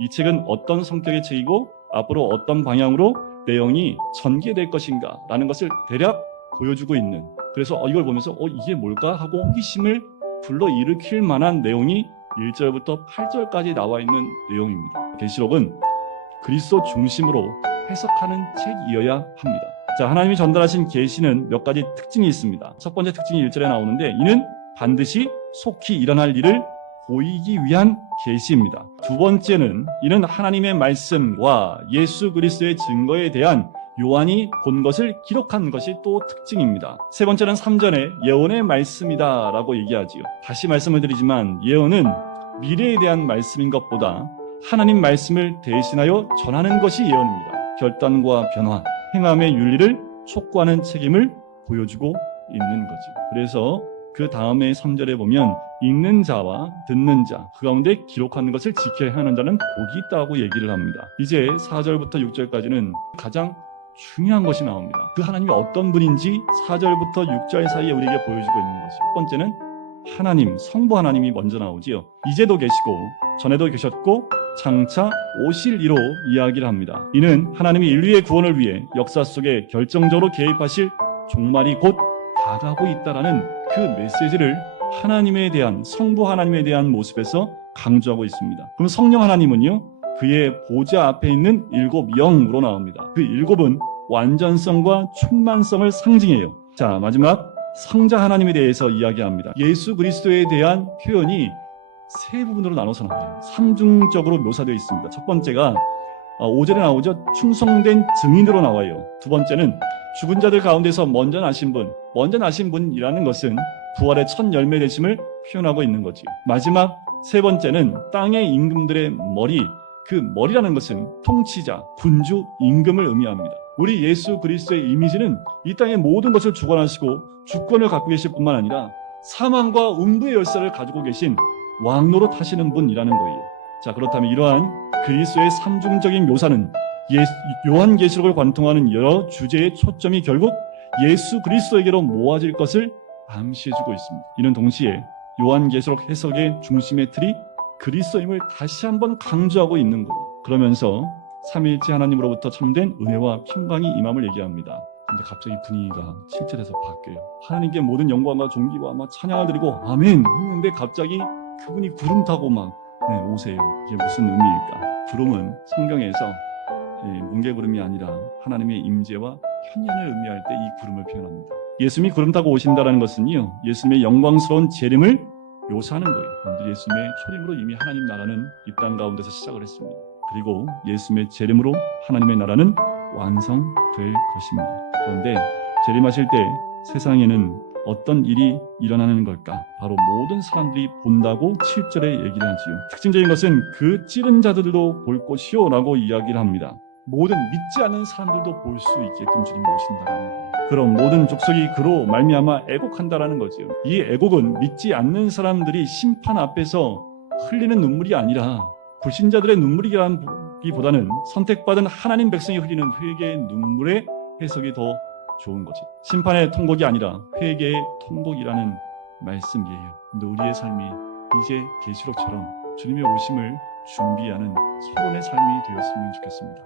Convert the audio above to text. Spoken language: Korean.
이 책은 어떤 성격의 책이고 앞으로 어떤 방향으로 내용이 전개될 것인가 라는 것을 대략 보여주고 있는, 그래서 이걸 보면서 이게 뭘까 하고 호기심을 불러일으킬 만한 내용이 1절부터 8절까지 나와 있는 내용입니다. 계시록은 그리스도 중심으로 해석하는 책이어야 합니다. 자, 하나님이 전달하신 계시는 몇 가지 특징이 있습니다. 첫 번째 특징이 1절에 나오는데, 이는 반드시 속히 일어날 일을 보이기 위한 계시입니다. 두 번째는 이는 하나님의 말씀과 예수 그리스도의 증거에 대한 요한이 본 것을 기록한 것이 또 특징입니다. 세 번째는 3절에 예언의 말씀이다 라고 얘기하지요. 다시 말씀을 드리지만 예언은 미래에 대한 말씀인 것보다 하나님 말씀을 대신하여 전하는 것이 예언입니다. 결단과 변화, 행함의 윤리를 촉구하는 책임을 보여주고 있는 거죠. 그래서 그 다음에 3절에 보면 읽는 자와 듣는 자, 그 가운데 기록하는 것을 지켜야 하는 자는 복이 있다고 얘기를 합니다. 이제 4절부터 6절까지는 가장 중요한 것이 나옵니다. 그 하나님이 어떤 분인지 4절부터 6절 사이에 우리에게 보여주고 있는 것이죠. 첫 번째는 하나님, 성부 하나님이 먼저 나오지요. 이제도 계시고 전에도 계셨고 장차 오실 이로 이야기를 합니다. 이는 하나님이 인류의 구원을 위해 역사 속에 결정적으로 개입하실 종말이 곧 다가오고 있다라는 그 메시지를 하나님에 대한, 성부 하나님에 대한 모습에서 강조하고 있습니다. 그럼 성령 하나님은요, 그의 보좌 앞에 있는 7영으로 나옵니다. 그 7은 완전성과 충만성을 상징해요. 자, 마지막 성자 하나님에 대해서 이야기합니다. 예수 그리스도에 대한 표현이 세 부분으로 나눠서 나와요. 삼중적으로 묘사되어 있습니다. 첫 번째가 5절에 나오죠. 충성된 증인으로 나와요. 두 번째는 죽은 자들 가운데서 먼저 나신 분, 먼저 나신 분이라는 것은 부활의 첫 열매 되심을 표현하고 있는 거지요. 마지막 세 번째는 땅의 임금들의 머리, 그 머리라는 것은 통치자, 군주, 임금을 의미합니다. 우리 예수 그리스도의 이미지는 이 땅의 모든 것을 주관하시고 주권을 갖고 계실 뿐만 아니라 사망과 음부의 열쇠를 가지고 계신 왕노릇 하시는 분이라는 거예요. 자, 그렇다면 이러한 그리스도의 삼중적인 묘사는 요한계시록을 관통하는 여러 주제의 초점이 결국 예수 그리스도에게로 모아질 것을 암시해주고 있습니다. 이는 동시에 요한계시록 해석의 중심의 틀이 그리스도임을 다시 한번 강조하고 있는 거예요. 그러면서 삼위일체 하나님으로부터 참된 은혜와 평강이 임함을 얘기합니다. 근데 갑자기 분위기가 7절에서 바뀌어요. 하나님께 모든 영광과 존귀와 막 찬양을 드리고 아멘 했는데 갑자기 그분이 구름 타고 막 오세요. 이게 무슨 의미일까? 구름은 성경에서 뭉게구름이 아니라 하나님의 임재와 현현을 의미할 때 이 구름을 표현합니다. 예수님이 구름 타고 오신다는 것은요, 예수님의 영광스러운 재림을 묘사하는 거예요. 예수님의 초림으로 이미 하나님 나라는 이 땅 가운데서 시작을 했습니다. 그리고 예수님의 재림으로 하나님의 나라는 완성될 것입니다. 그런데 재림하실 때 세상에는 어떤 일이 일어나는 걸까? 바로 모든 사람들이 본다고 7절에 얘기를 하지요. 특징적인 것은 그 찌른 자들도 볼 것이요 라고 이야기를 합니다. 모든 믿지 않는 사람들도 볼 수 있게끔 주님이 오신다는 거예요. 그럼 모든 족속이 그로 말미암아 애곡한다라는 거지요. 이 애곡은 믿지 않는 사람들이 심판 앞에서 흘리는 눈물이 아니라 불신자들의 눈물이기보다는 선택받은 하나님 백성이 흘리는 회개의 눈물의 해석이 더 좋은 거지. 심판의 통곡이 아니라 회개의 통곡이라는 말씀이에요. 근데 우리의 삶이 이제 계시록처럼 주님의 오심을 준비하는 서론의 삶이 되었으면 좋겠습니다.